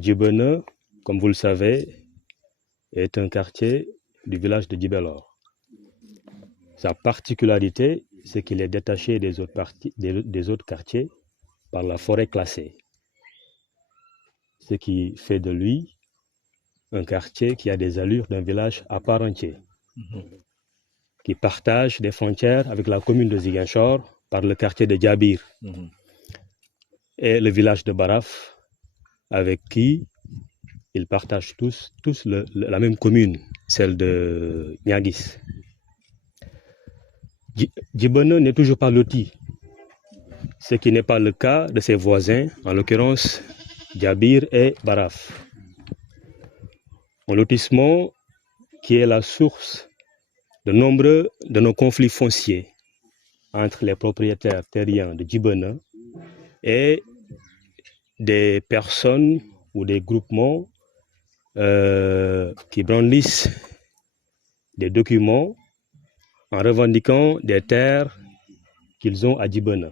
Djibouti, comme vous le savez, est un quartier du village de Djibelor. Sa particularité, c'est qu'il est détaché des autres quartiers par la forêt classée. Ce qui fait de lui un quartier qui a des allures d'un village à part entier, qui partage des frontières avec la commune de Ziguinchor par le quartier de Djabir et le village de Baraf, avec qui ils partagent tous la même commune, celle de Niagis. Djibouti n'est toujours pas loti, ce qui n'est pas le cas de ses voisins, en l'occurrence Djabir et Baraf. Un lotissement qui est la source de nombreux de nos conflits fonciers entre les propriétaires terriens de Djibouti et des personnes ou des groupements qui brandissent des documents en revendiquant des terres qu'ils ont à Djibouti,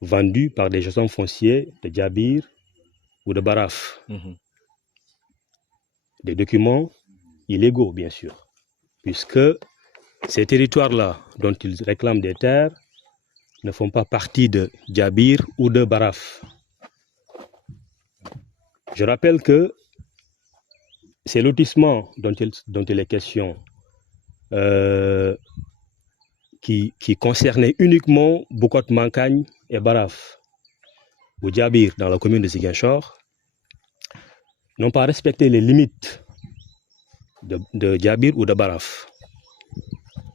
vendues par des gestions fonciers de Djabir ou de Baraf. Des documents illégaux, bien sûr, puisque ces territoires-là dont ils réclament des terres ne font pas partie de Djabir ou de Baraf. Je rappelle que ces lotissements dont il est question, qui concernaient uniquement Bokot Mankagne et Baraf, ou Djabir dans la commune de Ziguinchor, n'ont pas respecté les limites de Djabir ou de Baraf.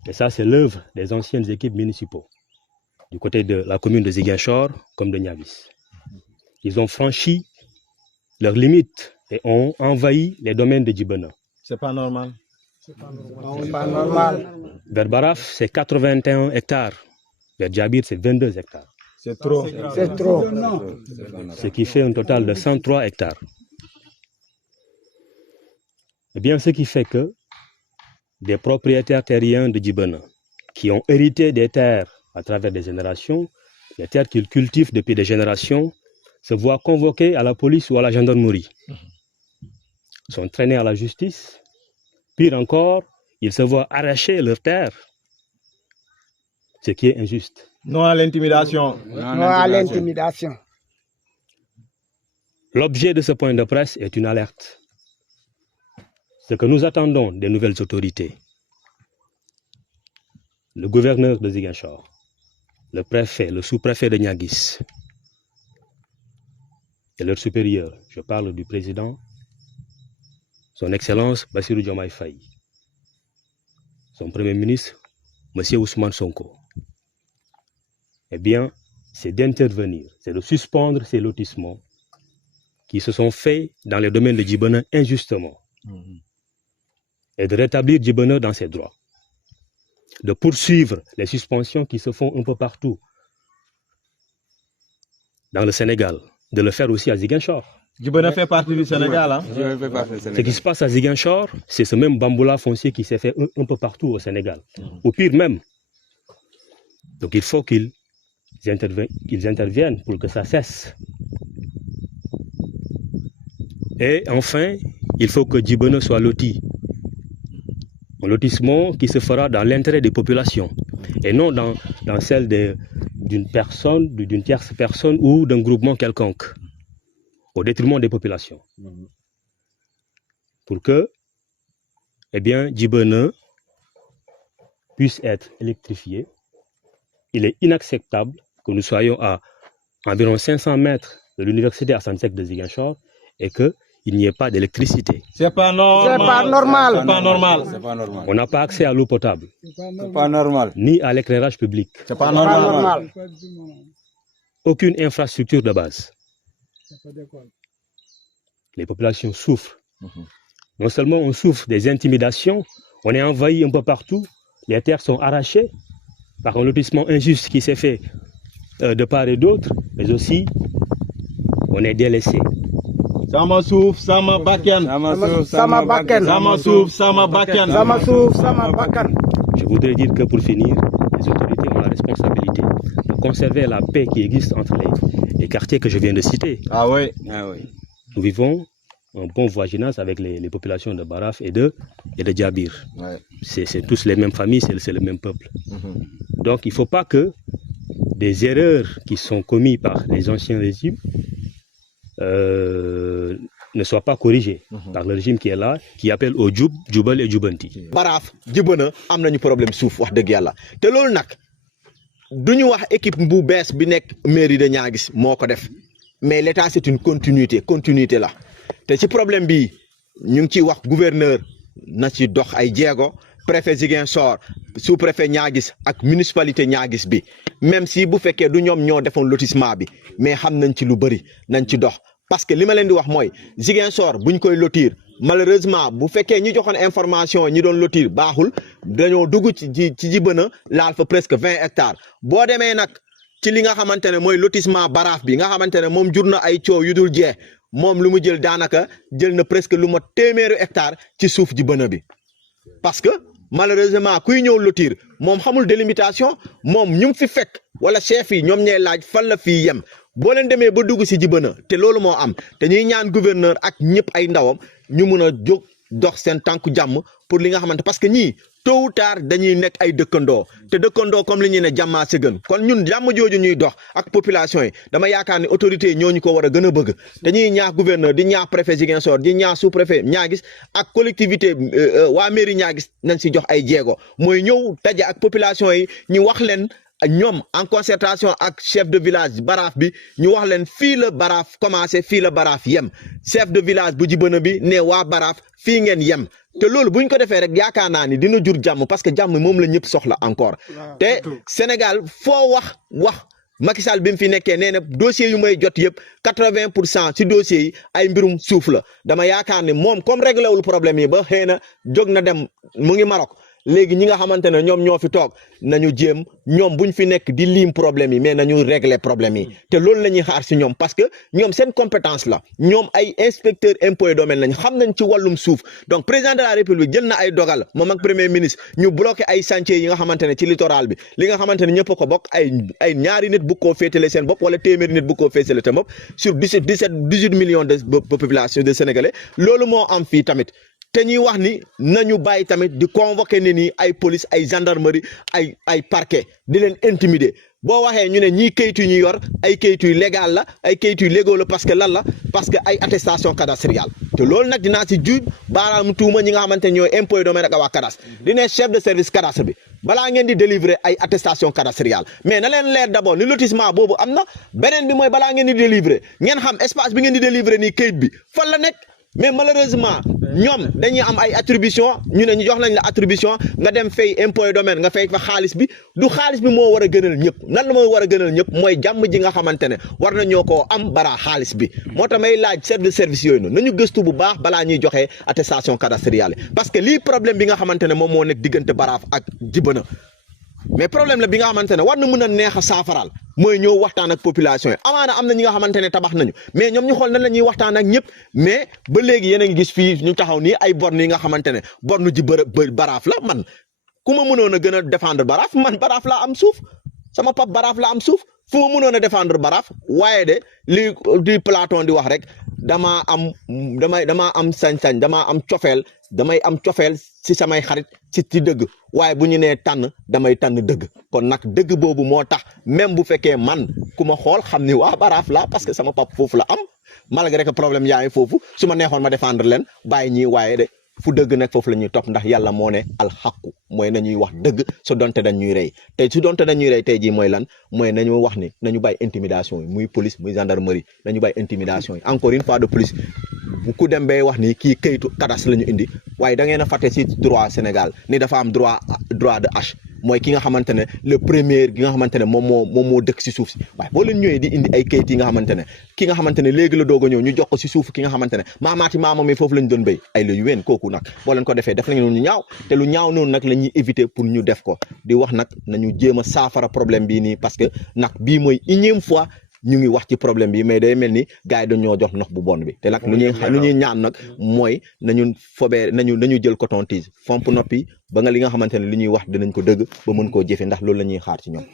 Et ça, c'est l'œuvre des anciennes équipes municipaux, du côté de la commune de Ziguinchor comme de Niavis. Ils ont franchi leurs limites et ont envahi les domaines de Djibouti. C'est pas normal. C'est pas normal. Vers Baraf, c'est 81 hectares. Vers Djabir, c'est 22 hectares. C'est trop. C'est trop. Ce qui fait un total de 103 hectares. Eh bien, ce qui fait que des propriétaires terriens de Djibouti qui ont hérité des terres à travers des générations, les terres qu'ils cultivent depuis des générations, se voient convoqués à la police ou à la gendarmerie, sont traînés à la justice. Pire encore, ils se voient arracher leurs terres, ce qui est injuste. Non à l'intimidation. Non à l'intimidation. L'objet de ce point de presse est une alerte. Ce que nous attendons des nouvelles autorités, le gouverneur de Ziguinchor, le préfet, le sous-préfet de Niagis et leur supérieur, je parle du président, son Excellence Bassirou Diomaye Faye, son Premier ministre, M. Ousmane Sonko, eh bien, c'est d'intervenir, c'est de suspendre ces lotissements qui se sont faits dans les domaines de Djibouti injustement et de rétablir Djibouti dans ses droits, de poursuivre les suspensions qui se font un peu partout dans le Sénégal, de le faire aussi à Ziguinchor. Djibouti fait partie du Sénégal. Hein? Ce qui se passe à Ziguinchor, c'est ce même bamboula foncier qui s'est fait un peu partout au Sénégal, ou pire même. Donc il faut qu'ils interviennent pour que ça cesse. Et enfin, il faut que Djibouti soit loti. Un lotissement qui se fera dans l'intérêt des populations et non dans celle d'une personne, d'une tierce personne ou d'un groupement quelconque, au détriment des populations. Pour que, eh bien, Djibouti puisse être électrifié. Il est inacceptable que nous soyons à environ 500 mètres de l'université Assane Seck de Ziguinchor et qu'il n'y ait pas d'électricité. C'est pas normal. C'est pas normal. C'est pas normal. C'est pas normal. On n'a pas accès à l'eau potable, C'est pas normal. ni à l'éclairage public. C'est pas C'est pas normal. normal. Aucune infrastructure de base. Les populations souffrent. Non seulement on souffre des intimidations, on est envahi un peu partout, les terres sont arrachées par un lotissement injuste qui s'est fait de part et d'autre, mais aussi on est délaissé. Sama souf, sama bakken. Sama bakken. Sama souf, sama bakken. Sama suuf, sama bakkan. Je voudrais dire que pour finir, les autorités ont la responsabilité de conserver la paix qui existe entre les quartiers que je viens de citer. Ah oui. Ah oui. Nous vivons un bon voisinage avec les populations de Baraf et de Djabir. Ouais. C'est tous les mêmes familles, c'est le même peuple. Donc il ne faut pas que des erreurs qui sont commises par les anciens régimes ne soient pas corrigées par le régime qui est là, qui appelle au Djoub, Djoubal et Djoubanti. Baraf Djibana am nañu problème suuf wax dëgg yàlla te loolu nag duñu wax équipe bu bees bi nekk mairie de Niaguis moo ko def mais l'état c'est une continuité la te ci problème bi ñu ngi ciy wax gouverneur na ci dox ay jéego préfet Ziguinchor sous-préfet Niaguis ak municipalité Niaguis bi même si bu fekkee du ñoom ñoo defoon lotissement bi mais xam nañ ci lu bëri nañ ci dox parce que li ma leen di wax mooy Ziguinchor buñ koy lotir malheureusement bu fekkee ñi joxoon information ñi doon lotir baaxul dañoo dugg ci Djibana laal fa presque 20 hectares boo demee nag ci li nga xamante ne mooy lotissement Baraf bi nga xamante ne moom jur na ay coow yu dul jeex moom lu mu jël daanaka jël na presque lu ma téeméeri hectares ci suuf Djibana bi parce que malheureusement kuy ñëw lotir moom xamul délimitation moom ñu ngi fi fekk wala chef yi ñoom ñooy laaj fan la fii yem boo leen demee ba dugg si Djibana te loolu moo am te ñuy ñaan gouverneur ak ñëpp ay ndawam ñu mun a jóg dox seen tànku jàmm pour li nga xamante parce que ñii tôt ou tard dañuy nekk ay dëkkandoo te dëkkandoo comme li ñuy ne jàmmaa si gën kon ñun jàmm jooju ñuy dox ak population yi dama yaakaar ni autorités yi ñooñu ko war a gën a bëgg dañuy ñaax gouverneur di ñaax préfet Ziguinchor di ñaax sous préfet Niaguis ak collectivité waa mairie Niaguis nañ si jox ay jéego mooy ñëw daje ak population yi ñu wax leen ñoom en concertation ak chef de village Baraf bi ñu wax leen fii la Baraf commencé fii la Baraf yem chef de village bu Djibana bi ne waa Baraf fii ngeen yem te loolu buñ ko defee rek yaakaar naa ni dina jur jàmm parce que jàmm moom la ñëpp soxla encore te Sénégal foo wax Macky Sall bi mu fi nekkee nee na dossiers yu may jot yëpp 80% ci dossiers yi ay mbirum suuf la dama yaakaar ne moom comme réglé wul problème yi ba xëy na jóg na dem mu ngi Maroc léegi ñi nga xamante ne ñoom ñoo fi toog nañu jéem ñoom buñ fi nekk di lim problème yi mais nañu régler problème yi te loolu la ñuy xaar si ñoom parce que ñoom seen compétence la ñoom ay inspecteur impôt et domaine lañ xam nañ ci wàllum suuf donc président de la république jël na ay dogal moom ak premier ministre ñu bloqué ay chantier yi nga xamante ne ci littoral bi li nga xamante ne ñëpp ko bokk ay ñaari nit bu ko féetale seen bopp wala téeméeri nit bu ko féetale seen bopp sur 18 millions de population de sénégalais loolu moo am fii tamit te ñuy wax ni nañu bàyyi tamit di convoquer ne ni ay police ay gendarmerie ay parquet di leen intimider boo waxee ñu ne ñii kayitu ñu yor ay kayitu légal la ay kayitu légaux la parce que lan la parce que ay attestation cadastriale te loolu nag dinaa si juut baaraam tuuma ñi nga xamante ne ñooy impôt domaine ak waa cadastre di ne chef de service cadastre bi balaa ngeen di délivrer ay attestation cadastriale mais na leen leer d'abord ni lotissement boobu am na beneen bi mooy balaa ngeen di délivrer ngeen xam espace bi ngeen di délivrer nii kayit bi fan la nekk mais malheureusement ñoom dañuy am ay attribution ñu ne ñu jox nañ la attribution nga dem fay impôt domaine nga fay fa xaalis bi du xaalis bi moo war a gënal ñëpp nan la moo war a gënal ñëpp mooy jàmm ji nga xamante ne war na ñoo koo am bara xaalis bi moo tax may laaj chef de service yooyu noonu nañu gëstu bu baax balaa ñuy joxe attestation cadastriale parce que lii problème bi nga xamante ne moom moo nekk diggante Baraf ak Djibana mais problème la bi nga xamante ne war na mën a neex a saafaraal mooy ñëw waxtaan ak population yi amaana am na ñi nga xamante ne tabax nañu mais ñoom ñu xool nan la ñuy waxtaan ak ñëpp mais ba léegi yéen a ngi gis fii ñu taxaw nii ay bornes yi nga xamante ne borne ji Baraf la man ku ma mënoon a gën a défendre Baraf man Baraf laa am suuf sama pap Baraf la am suuf fu ma mënoon a défendre Baraf waaye de li di Platon di wax rek damaa am sañ-sañ damaa am cofeel damay am cofeel si samay xarit ci dëgg waaye bu ñu nee tànn damay tànn dëgg kon nag dëgg boobu moo tax même bu fekkee man ku ma xool xam ni waa Baraf la parce que sama pap foofu la am malgré que problème yaa ngi foofu su ma neexoon ma défendre leen bàyyi ñii waaye de fu dëgg nekk foofu la ñuy topp ndax yàlla moo ne alxaqu mooy nañuy wax dëgg su donte dañuy rey tey su donte dañuy rey tey jii mooy lan mooy nañu wax ni nañu bàyyi intimidation yi muy police muy gendarmerie nañu bàyyi intimidation yi encore une fois de plus bu ku dem bay wax ni kii kayitu cadastre la ñu indi waaye da ngeen a fàtte si droit Sénégal ni dafa am droit de H mooy ki nga xamante ne le premier gi nga xamante ne moom moo dëkk si suuf si waaye boo leen ñëwee di indi ay kayit yi nga xamante ne ki nga xamante ne léegi la doog a ñëw ñu jox ko si suuf ki nga xamante ne maamaati maamam yi foofu lañ doon béy ay la yu ween kooku nag boo leen ko defee def nañ lu ñaaw te lu ñaaw noonu nag la ñuy éviter pour ñu def ko di wax nag nañu jéem a saafara problème bii nii parce que nag bii mooy unième fois ñu ngi wax ci problème bi mais day mel ni gars yi dañoo jox ndox bu bon bi te nag lu ñuy ñaan nag mooy nañu jël coton tige fomp noppi ba nga li nga xamante ne li ñuy wax dinañ ko dëgg ba mën koo jëfe ndax loolu la ñuy xaar ci ñoom